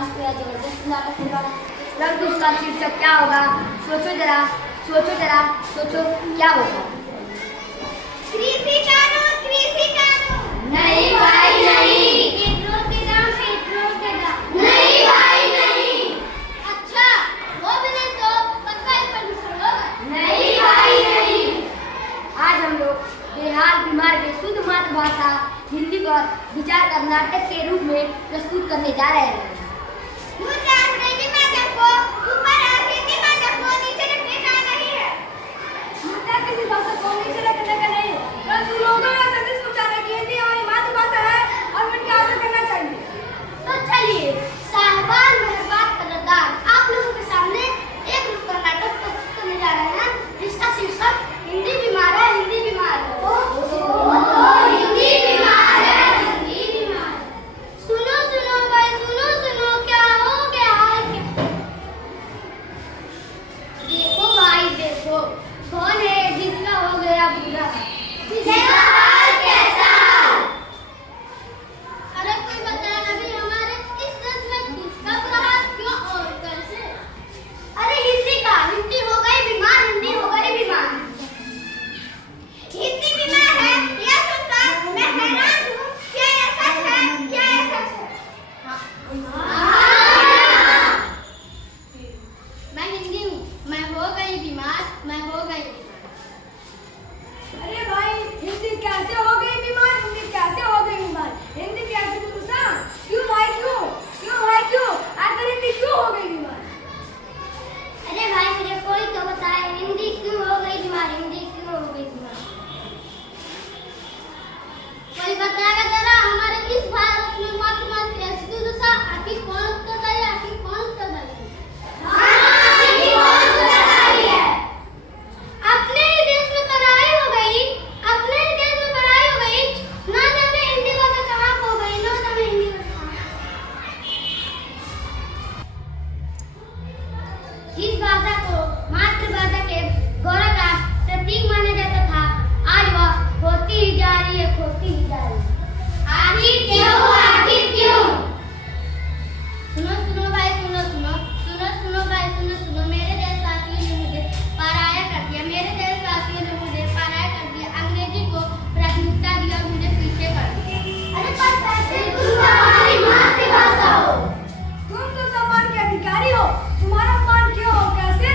आज तेरा जबरदस्त नाटक होगा। रख दो उसका शीर्षक क्या होगा? सोचो जरा, सोचो जरा, सोचो क्या होगा। कृषि कानून, कृषि कानून। नहीं भाई नहीं। पेट्रोल के दाम, पेट्रोल के दाम। नहीं भाई नहीं। अच्छा, वो भी नहीं तो पक्का प्रदूषण होगा। नहीं भाई नहीं। आज हम लोग बेहाल बीमार के शुद्ध मातृभाषा हिंदी पर विचार कर नाटक के रूप में प्रस्तुत करने जा रहे हैं। मुझे अंग्रेजी माध्यम को ऊपर और हिंदी माध्यम को नीचे रखने का नहीं है। मुद्दा किसी भाषा को नीचे रखने का नहीं, परंतु लोगों में संदेश पहुंचाने की हिंदी हमारी मातृभाषा है और हमें क्या आदर करना चाहिए। तो चलिए साहबान मेहरबान कदरदान, आप लोगों के सामने एक नुक्कड़ नाटक प्रस्तुत करने जा रहे हैं जिसका शीर्षक हिंदी बीमार है, हिंदी बीमार है। हिंदी बीमार है, हिंदी बीमार है। सुनो सुनो भाई, सुनो सुनो, क्या हो गया है? देखो भाई देखो, कौन है जिसका हो गया बुरा? जिसका हाल कैसा? अरे कोई बताया ना भी हमारे इस देश में किसका बुरा हाल, क्यों और कैसे? अरे हिंदी का, हिंदी हो गई बीमार, हिंदी हो गई बीमार। हिंदी बीमार है यह सुनकर मैं हैरान हूँ। क्या यह सच है? क्या यह सच है? मैं हिंदी हूँ, मैं हो गई बीमार, मैं हो गई बीमार। अरे भाई हिंदी कैसे हो गई बीमार? हिंदी कैसे हो गई बीमार? हिंदी कैसे पूछा? क्यों भाई क्यों? क्यों भाई क्यों? आखिर हिंदी क्यों हो गई बीमार? अरे भाई मुझे कोई तो बताए हिंदी क्यों हो गई बीमार, हिंदी क्यों हो गई बीमार? कोई बताएगा जरा हमारे इस भारत में मातृभाषा की ऐसी दुर्दशा, आखिर कौन उत्तरदायी है? आखिर कौन उत्तरदायी है? अपने ही देश में पढ़ाई हो गई, अपने ही देश में पढ़ाई हो गई, ना जाने हिंदी भाषा कहाँ खो गई, ना जाने हिंदी भाषा। जिस भाषा को मातृभाषा के गौरव का प्रतीक माना जाता था, आज वह खोती ही जा रही है, खोती ही जा रही है। आखिर क्यों? आखिर क्यों? सुनो सुनो भाई, सुनो सुनो, सुनो सुनो भाई, सुनो सुनो, मेरे देशवासियों ने मुझे पराया कर दिया, मेरे देशवासियों ने मुझे पराया कर दिया, अंग्रेजी को प्राथमिकता दिया, मुझे पीछे कर दिया। अरे पर कैसे? तुम हमारी मातृभाषा हो, तुम तो सम्मान के अधिकारी हो, तुम्हारा अपमान क्यों हो? कैसे?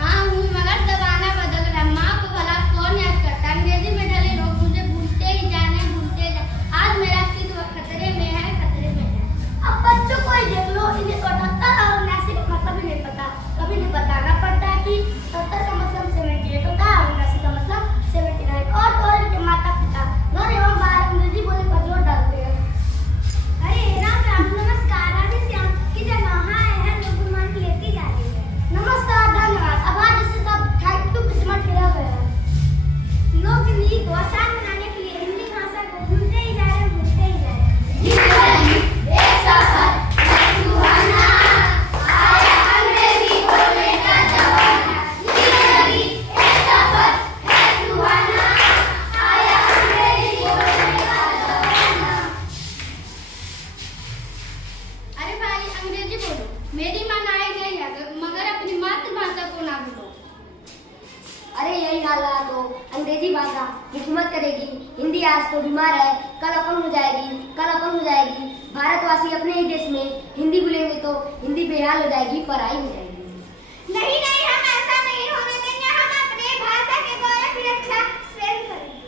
हाँ हूँ, मगर जमाना बदल रहा, माँ को भला कौन याद करता? अंग्रेजी में ढले लोग मुझे भूलते ही जाने, भूलते जाए। आज मेरा अस्तित्व खतरे में है, खतरे में है। अब बच्चों को ही देख लो, इन्हें 78 और 79 का मतलब ही नहीं पता। कभी नहीं बताना पड़ता है कि 70 का मतलब 78 होता है और 79 का मतलब 79। और तो और इनके माता पिता घर एवं बाहर अंग्रेजी बोलने पर जोर डालते हैं। अरे राम राम, नमस्कार, राधे श्याम की जगह हाँ है लोग मान लेती जा रही है। नमस्कार, धन्यवाद, आभार जैसे सब थैंक यू किस्मत गिरा गया है। लोग जिंदगी को आसान बनाने के लिए हिंदी भाषा को भूलते ही जा रहे हैं, भूलते ही जा रहे हैं। अरे भाई अंग्रेजी बोलो, मेरी माँ आई गई है, मगर अपनी मातृभाषा को ना भूलो। अरे यही हालात हो, अंग्रेजी भाषा हुकूमत करेगी, हिंदी आज तो बीमार है, कल अपन हो जाएगी, कल अपन हो जाएगी। भारतवासी अपने ही देश में हिंदी बोलेंगे तो हिंदी बेहाल हो जाएगी, पराई हो जाएगी। नहीं नहीं, हम ऐसा नहीं होने देंगे, हम अपने भाषा के गौरव की रक्षा स्वयं करेंगे।